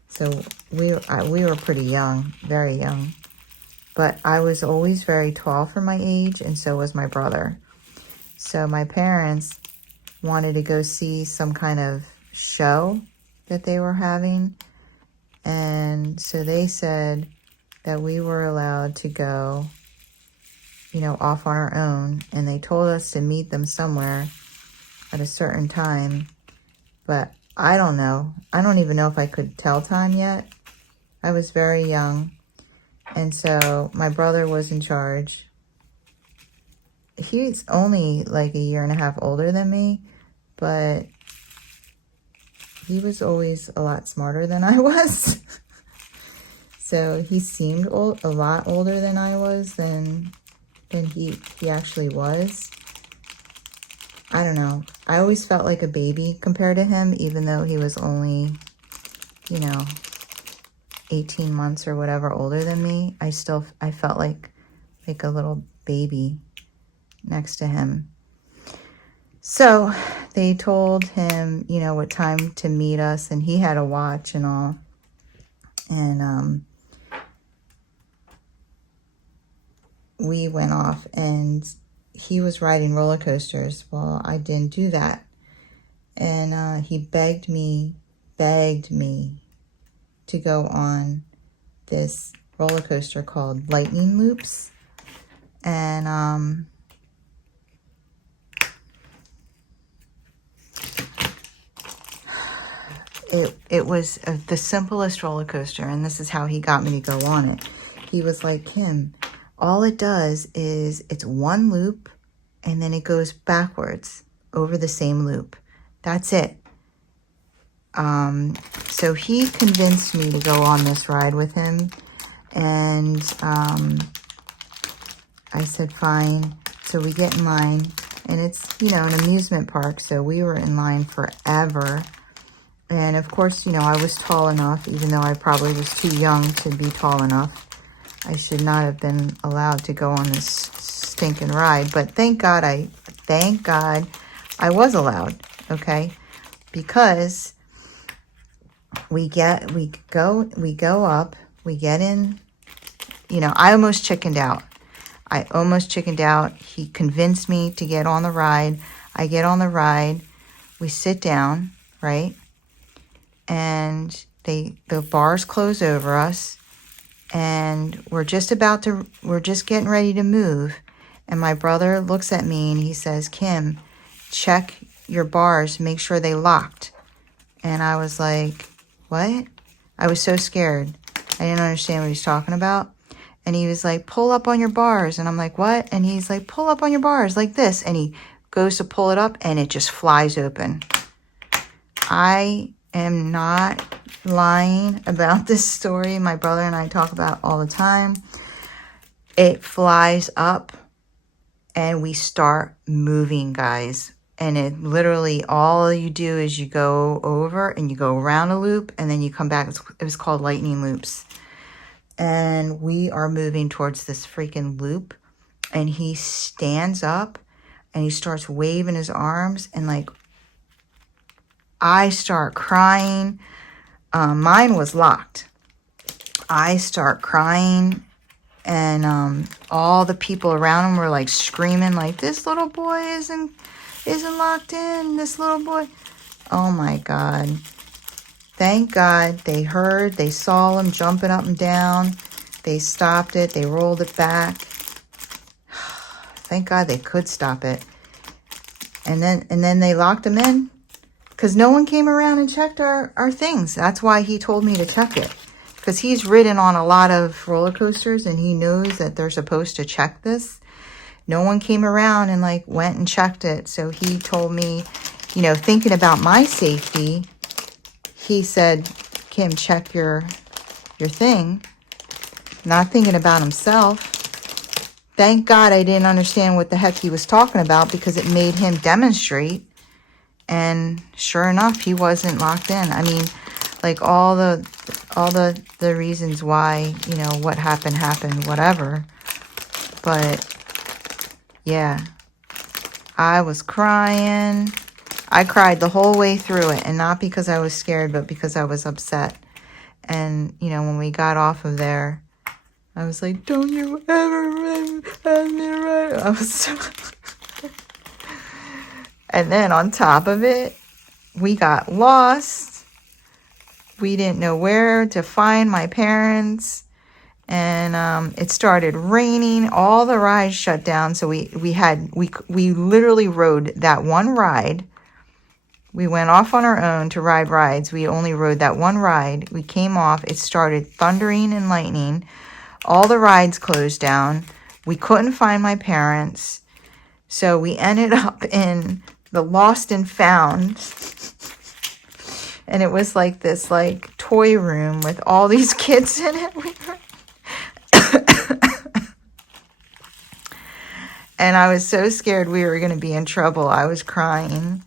So we were pretty young, very young. But I was always very tall for my age, and so was my brother. So my parents wanted to go see some kind of show that they were having. And so they said that we were allowed to go, you know, off on our own. And they told us to meet them somewhere at a certain time. But I don't know. I don't even know if I could tell time yet. I was very young. And so my brother was in charge. He's only like a year and a half older than me, but he was always a lot smarter than I was. So he seemed a lot older than I was than he actually was. I don't know. I always felt like a baby compared to him, even though he was only, you know, 18 months or whatever older than me. I felt like a little baby next to him. So they told him, you know, what time to meet us, and he had a watch and all. And we went off, and he was riding roller coasters. Well, I didn't do that. And he begged me to go on this roller coaster called Lightning Loops. And it was the simplest roller coaster, and this is how he got me to go on it. He was like, Kim, all it does is it's one loop, and then it goes backwards over the same loop. That's it. So he convinced me to go on this ride with him, and I said, fine. So we get in line, and it's, you know, an amusement park, so we were in line forever. And of course, you know, I was tall enough, even though I probably was too young to be tall enough. I should not have been allowed to go on this stinking ride, but thank God I was allowed, okay? Because we go up, we get in, you know, I almost chickened out. He convinced me to get on the ride. I get on the ride. We sit down, right? And the bars close over us. And we're just getting ready to move. And my brother looks at me and he says, Kim, check your bars, make sure they locked. And I was like, what? I was so scared. I didn't understand what he's talking about. And he was like, pull up on your bars. And I'm like, what? And he's like, pull up on your bars like this. And he goes to pull it up and it just flies open. I am not line about this story my brother and I talk about all the time. It flies up and we start moving, guys. And it literally, all you do is you go over and you go around a loop and then you come back. It was called lightning loops. And we are moving towards this freaking loop. And he stands up and he starts waving his arms. And like, I start crying. Mine was locked. I start crying. And all the people around him were like screaming like, this little boy isn't locked in, this little boy. Oh my God. Thank God they heard, they saw him jumping up and down. They stopped it, they rolled it back. Thank God they could stop it. And then they locked him in because no one came around and checked our things. That's why he told me to check it. Because he's ridden on a lot of roller coasters and he knows that they're supposed to check this. No one came around and like went and checked it. So he told me, you know, thinking about my safety, he said, Kim, check your thing. Not thinking about himself. Thank God I didn't understand what the heck he was talking about because it made him demonstrate. And sure enough, he wasn't locked in. I mean, like all the reasons why, you know, what happened, whatever. But yeah, I was crying. I cried the whole way through it, and not because I was scared, but because I was upset. And, you know, when we got off of there, I was like, don't you ever have me right. I was so... And then on top of it, we got lost. We didn't know where to find my parents. And it started raining. All the rides shut down. So we literally rode that one ride. We went off on our own to ride rides. We only rode that one ride. We came off. It started thundering and lightning. All the rides closed down. We couldn't find my parents. So we ended up in the Lost and Found. And it was like this like toy room with all these kids in it. And I was so scared we were going to be in trouble. I was crying.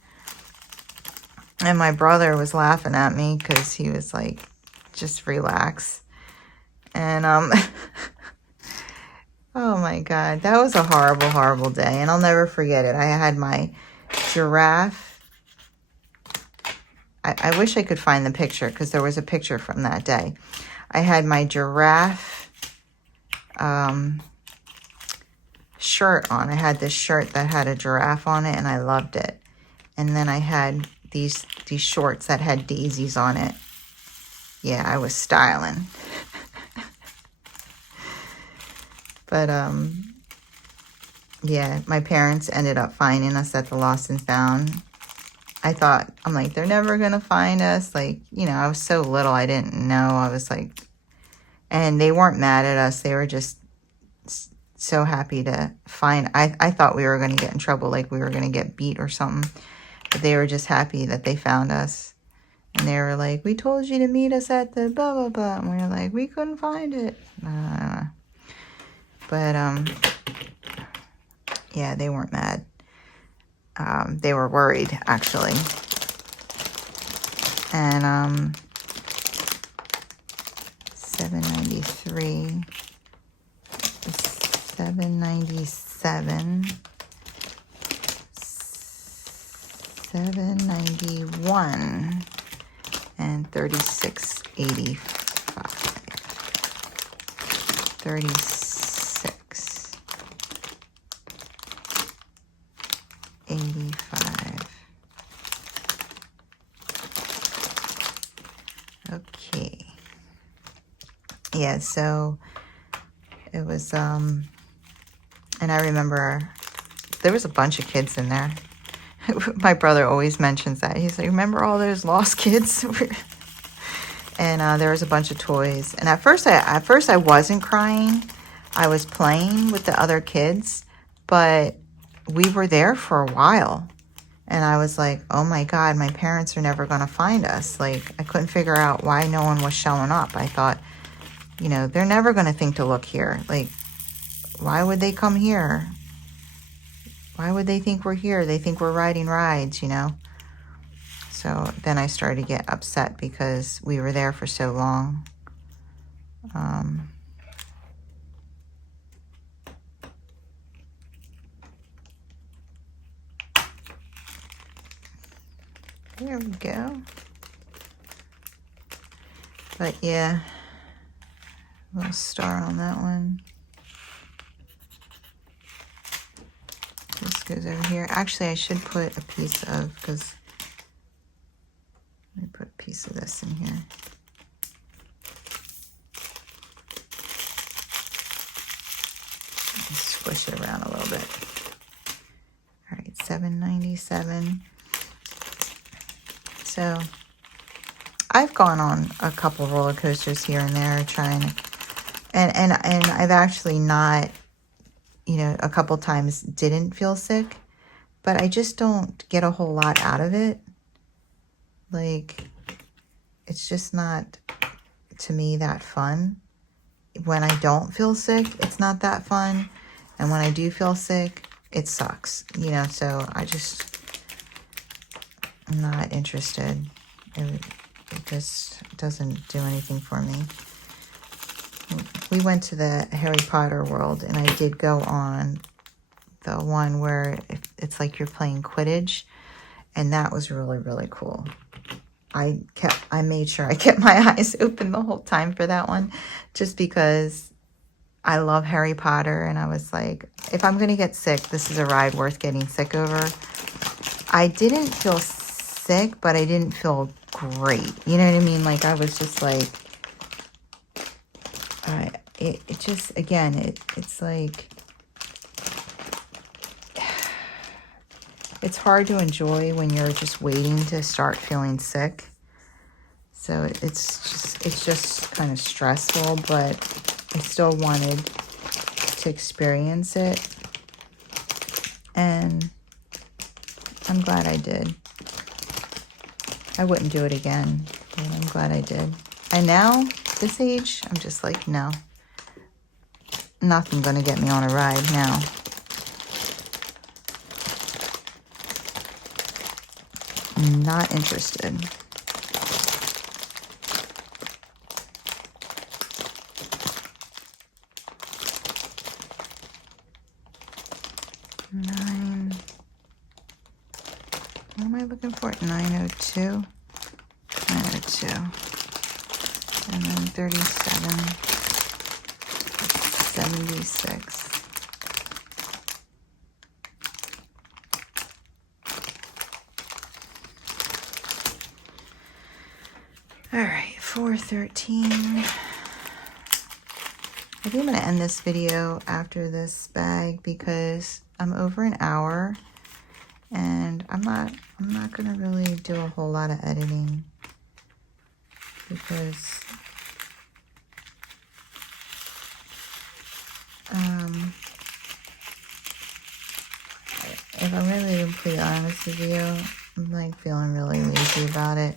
And my brother was laughing at me because he was like, just relax. And, oh my God, that was a horrible, horrible day. And I'll never forget it. I had my giraffe. I wish I could find the picture because there was a picture from that day. I had my giraffe shirt on. I had this shirt that had a giraffe on it and I loved it. And then I had these shorts that had daisies on it. Yeah, I was styling. But yeah, my parents ended up finding us at the Lost and Found. I'm like, they're never gonna find us. Like, you know, I was so little, I didn't know. I was like, and they weren't mad at us. They were just so happy to find. I thought we were gonna get in trouble, like we were gonna get beat or something. But they were just happy that they found us. And they were like, we told you to meet us at the blah, blah, blah. And we were like, we couldn't find it. But, yeah, they weren't mad. They were worried, actually. And, 793, 797, 791, and 3685. 3685. Okay. Yeah, so it was, and I remember there was a bunch of kids in there. My brother always mentions that. He's like, remember all those lost kids? And there was a bunch of toys. And at first I wasn't crying. I was playing with the other kids, but we were there for a while. And I was like, oh my God, my parents are never going to find us. Like, I couldn't figure out why no one was showing up. I thought, you know, they're never going to think to look here. Like, why would they come here? Why would they think we're here? They think we're riding rides, you know? So then I started to get upset because we were there for so long. There we go. But yeah, a little star on that one. This goes over here. Actually, I should put a piece of, because let me put a piece of this in here. Squish it around a little bit. All right, $7.97. So I've gone on a couple roller coasters here and there trying, and I've actually not, you know, a couple times didn't feel sick, but I just don't get a whole lot out of it. Like, it's just not, to me, that fun. When I don't feel sick, it's not that fun. And when I do feel sick, it sucks, you know, so I'm not interested. It just doesn't do anything for me. We went to the Harry Potter world, and I did go on the one where it's like you're playing Quidditch, and that was really, really cool. I made sure I kept my eyes open the whole time for that one, just because I love Harry Potter, and I was like, if I'm going to get sick, this is a ride worth getting sick over. I didn't feel sick, but I didn't feel great. You know what I mean? Like, I was just like, it just, again, it's like, it's hard to enjoy when you're just waiting to start feeling sick. So it's just kind of stressful, but I still wanted to experience it. And I'm glad I did. I wouldn't do it again, but I'm glad I did. And now, this age, I'm just like, no. Nothing gonna get me on a ride now. Not interested. What am I looking for? 902. 902. And then 37. 76. All right, 413. I think I'm going to end this video after this bag because I'm over an hour, and I'm not going to really do a whole lot of editing because if I'm really completely honest with you, I'm like feeling really lazy about it.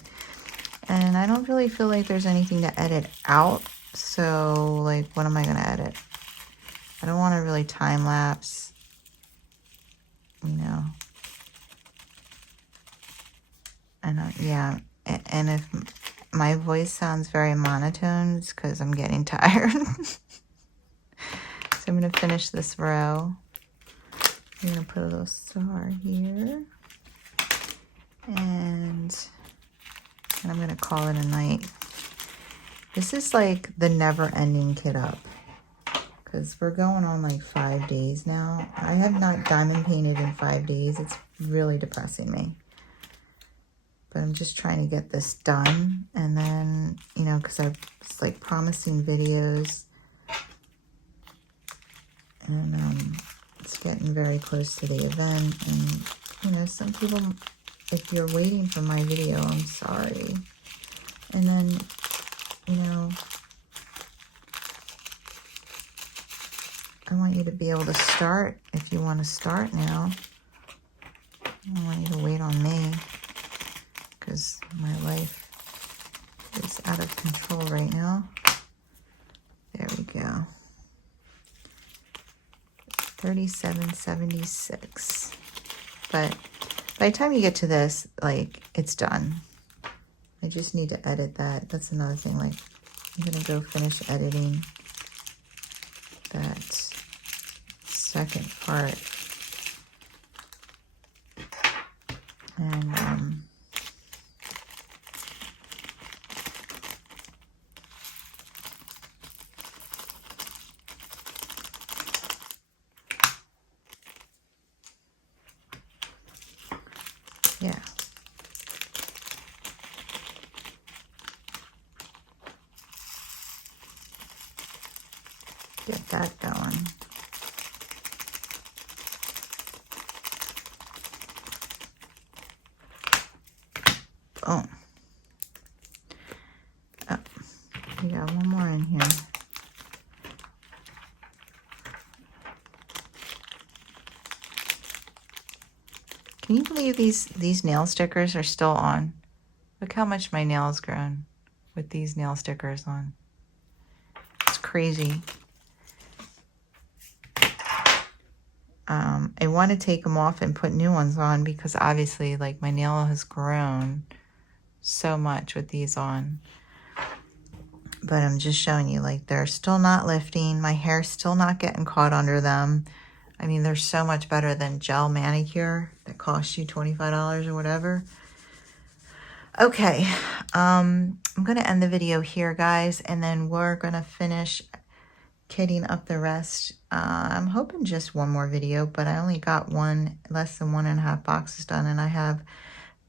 And I don't really feel like there's anything to edit out. So, like, what am I going to edit? I don't want to really time lapse, you know. And yeah, and if my voice sounds very monotone, it's because I'm getting tired. So I'm going to finish this row. I'm going to put a little star here. And I'm going to call it a night. This is like the never-ending kit up, because we're going on like 5 days now. I have not diamond painted in 5 days. It's really depressing me. But I'm just trying to get this done. And then, you know, because I was like promising videos. And it's getting very close to the event. And, you know, some people, if you're waiting for my video, I'm sorry. And then, you know, I want you to be able to start if you want to start now. I don't want you to wait on me because my life is out of control right now. There we go. 37.76. But by the time you get to this, like, it's done. I just need to edit that. That's another thing. Like, I'm gonna go finish editing that second part. And yeah. Get that going. Boom. Oh, we got one more in here. Can you believe these nail stickers are still on? Look how much my nail's grown with these nail stickers on. It's crazy. I want to take them off and put new ones on because obviously, like, my nail has grown so much with these on. But I'm just showing you, like, they're still not lifting. My hair's still not getting caught under them. I mean, they're so much better than gel manicure that costs you $25 or whatever. Okay, I'm going to end the video here, guys, and then we're going to finish kitting up the rest. I'm hoping just one more video, but I only got less than 1.5 boxes done, and I have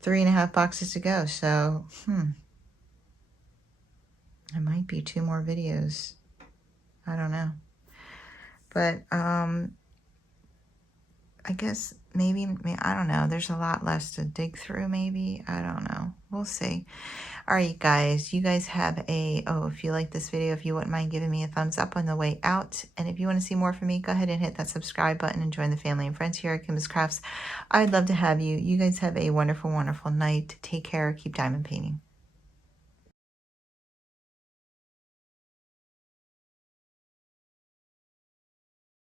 3.5 boxes to go. So, it might be 2 more videos. I don't know. But, I guess maybe, I don't know. There's a lot less to dig through, maybe. I don't know. We'll see. All right, guys. You guys have if you like this video, if you wouldn't mind giving me a thumbs up on the way out. And if you want to see more from me, go ahead and hit that subscribe button and join the family and friends here at Kimbaskrafts. I'd love to have you. You guys have a wonderful, wonderful night. Take care. Keep diamond painting.